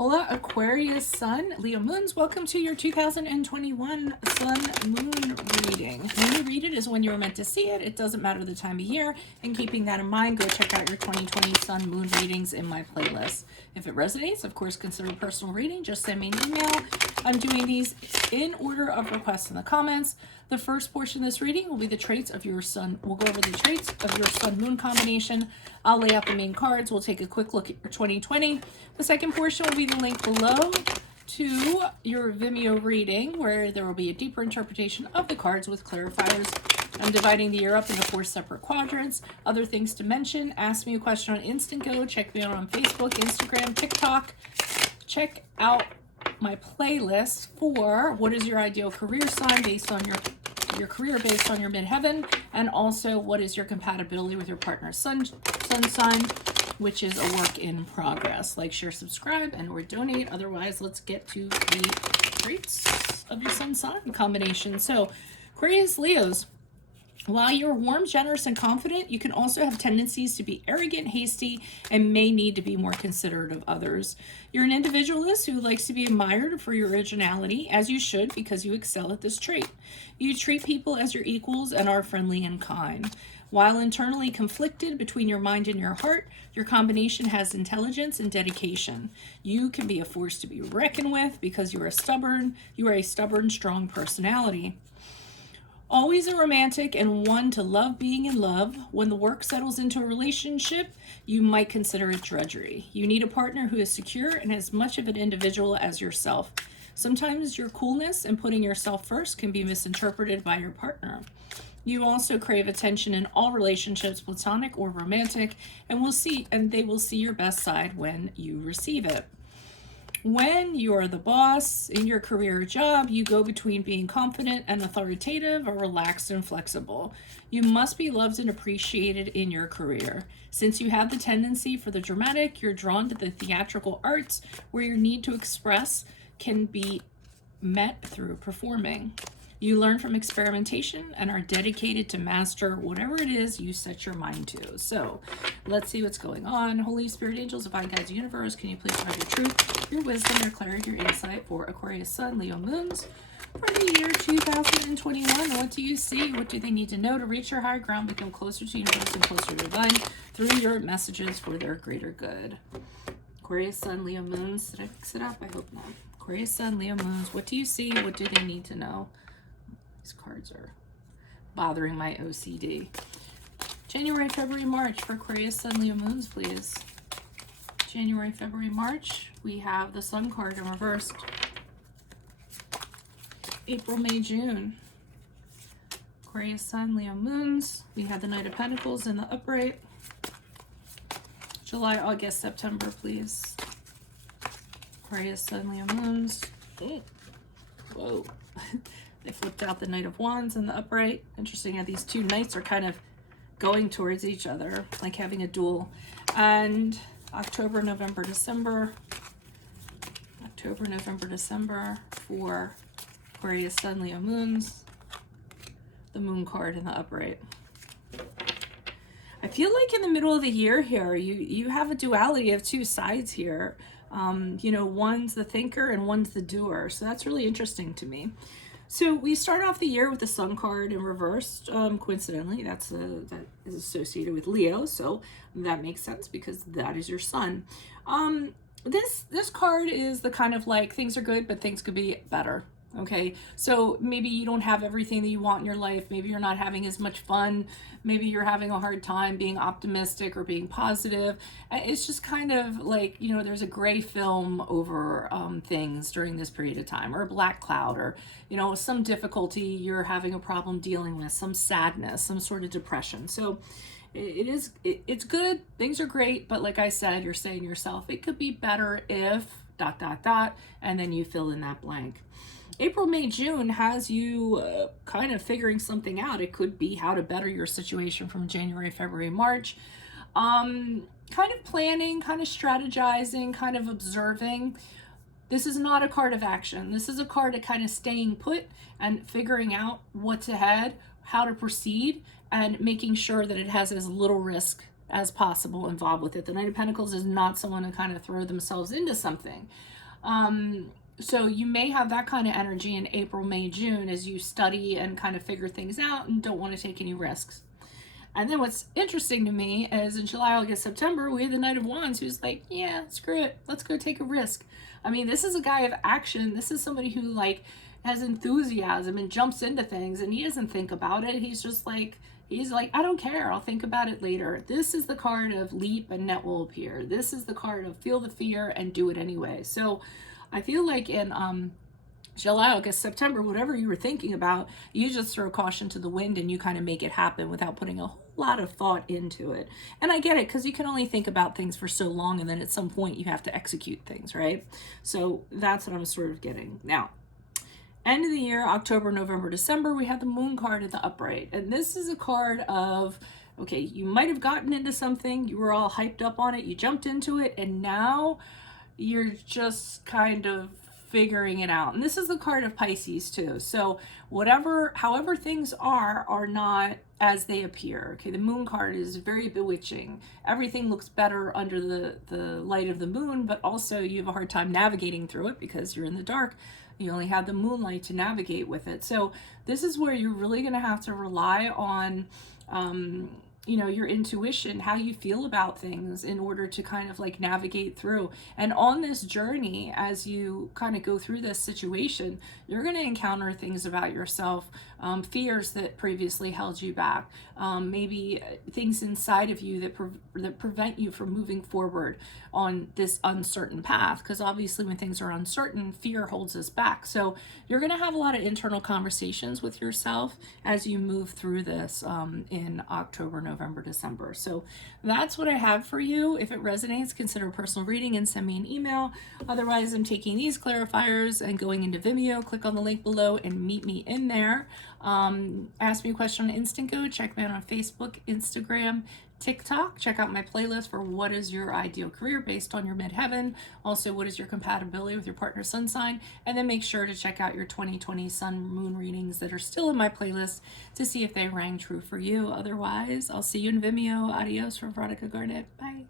Hola, Aquarius Sun, Leo Moons. Welcome to your 2021 Sun Moon reading. When you read it is when you were meant to see it. It doesn't matter the time of year. And keeping that in mind, go check out your 2020 Sun Moon readings in my playlist. If it resonates, of course, consider a personal reading. Just send me an email. I'm doing these in order of requests in the comments. The first portion of this reading will be the traits of your sun. We'll go over the traits of your sun-moon combination. I'll lay out the main cards. We'll take a quick look at your 2020. The second portion will be the link below to your Vimeo reading, where there will be a deeper interpretation of the cards with clarifiers. I'm dividing the year up into 4 separate quadrants. Other things to mention: ask me a question on Instant Go. Check me out on Facebook, Instagram, TikTok. Check out my playlist for what is your ideal career sign based on your career based on your midheaven, and also what is your compatibility with your partner's sun sign, which is a work in progress. Like, share, subscribe, and or donate. Otherwise, let's get to the traits of your sun sign combination. So, Aquarius, Leos. While you're warm, generous, and confident, you can also have tendencies to be arrogant, hasty, and may need to be more considerate of others. You're an individualist who likes to be admired for your originality, as you should, because you excel at this trait. You treat people as your equals and are friendly and kind. While internally conflicted between your mind and your heart, your combination has intelligence and dedication. You can be a force to be reckoned with because you are a stubborn, strong personality. Always a romantic and one to love being in love. When the work settles into a relationship, you might consider it drudgery. You need a partner who is secure and as much of an individual as yourself. Sometimes your coolness and putting yourself first can be misinterpreted by your partner. You also crave attention in all relationships, platonic or romantic, and they will see your best side when you receive it. When you are the boss in your career or job, you go between being confident and authoritative or relaxed and flexible. You must be loved and appreciated in your career. Since you have the tendency for the dramatic, you're drawn to the theatrical arts, where your need to express can be met through performing. You learn from experimentation and are dedicated to master whatever it is you set your mind to. So let's see what's going on. Holy Spirit, angels, divine guides, universe, can you please provide your truth, your wisdom, your clarity, your insight for Aquarius Sun, Leo Moons for the year 2021. What do you see? What do they need to know to reach your higher ground, become closer to universe and closer to divine through your messages for their greater good? Aquarius Sun, Leo Moons. Did I mix it up? I hope not. Aquarius Sun, Leo Moons. What do you see? What do they need to know? These cards are bothering my OCD. January, February, March for Aquarius Sun, Leo Moons, please. January, February, March. We have the Sun card in reversed. April, May, June. Aquarius Sun, Leo Moons. We have the Knight of Pentacles in the upright. July, August, September, please. Aquarius Sun, Leo Moons. Oh. Whoa. They flipped out the Knight of Wands in the upright. Interesting how these two knights are kind of going towards each other, like having a duel. And October, November, December. October, November, December for Aquarius Sun, Leo Moons. The Moon card in the upright. I feel like in the middle of the year here, you have a duality of two sides here. You know, one's the thinker and one's the doer. So that's really interesting to me. So we start off the year with the Sun card in reversed. Coincidentally, that is associated with Leo, so that makes sense because that is your sun. This card is the kind of like, things are good, but things could be better. Okay, so maybe you don't have everything that you want in your life. Maybe you're not having as much fun. Maybe you're having a hard time being optimistic or being positive. It's just kind of like, you know, there's a gray film over things during this period of time, or a black cloud, or, you know, some difficulty you're having a problem dealing with, some sadness, some sort of depression. So it's good. Things are great. But like I said, you're saying to yourself, it could be better if ... and then you fill in that blank. April, May, June has you kind of figuring something out. It could be how to better your situation from January, February, March. Kind of planning, kind of strategizing, kind of observing. This is not a card of action. This is a card of kind of staying put and figuring out what's ahead, how to proceed, and making sure that it has as little risk as possible involved with it. The Knight of Pentacles is not someone to kind of throw themselves into something. So you may have that kind of energy in April, May, June as you study and kind of figure things out and don't want to take any risks. And then what's interesting to me is in July, August, September, we have the Knight of Wands who's like, yeah, screw it. Let's go take a risk. I mean, this is a guy of action. This is somebody who like has enthusiasm and jumps into things, and he doesn't think about it. He's just like, I don't care. I'll think about it later. This is the card of leap and net will appear. This is the card of feel the fear and do it anyway. So I feel like in July, August, September, whatever you were thinking about, you just throw caution to the wind and you kind of make it happen without putting a whole lot of thought into it. And I get it, because you can only think about things for so long, and then at some point you have to execute things, right? So that's what I'm sort of getting. Now, end of the year, October, November, December, we have the Moon card at the upright. And this is a card of, okay, you might have gotten into something, you were all hyped up on it, you jumped into it, and now you're just kind of figuring it out. And this is the card of Pisces too. So however things are not as they appear. Okay, the Moon card is very bewitching. Everything looks better under the light of the moon, but also you have a hard time navigating through it because you're in the dark. You only have the moonlight to navigate with it. So this is where you're really going to have to rely on you know, your intuition, how you feel about things in order to kind of like navigate through. And on this journey, as you kind of go through this situation, you're going to encounter things about yourself, fears that previously held you back, maybe things inside of you that prevent you from moving forward on this uncertain path. Because obviously when things are uncertain, fear holds us back. So you're going to have a lot of internal conversations with yourself as you move through this in October, November, December. So that's what I have for you. If it resonates, consider a personal reading and send me an email. Otherwise, I'm taking these clarifiers and going into Vimeo. Click on the link below and meet me in there. Ask me a question on Instant Go. Check me out on Facebook, Instagram, TikTok. Check out my playlist for what is your ideal career based on your midheaven. Also, what is your compatibility with your partner's sun sign? And then make sure to check out your 2020 sun moon readings that are still in my playlist to see if they rang true for you. Otherwise, I'll see you in Vimeo. Adios from Veronica Garnett. Bye.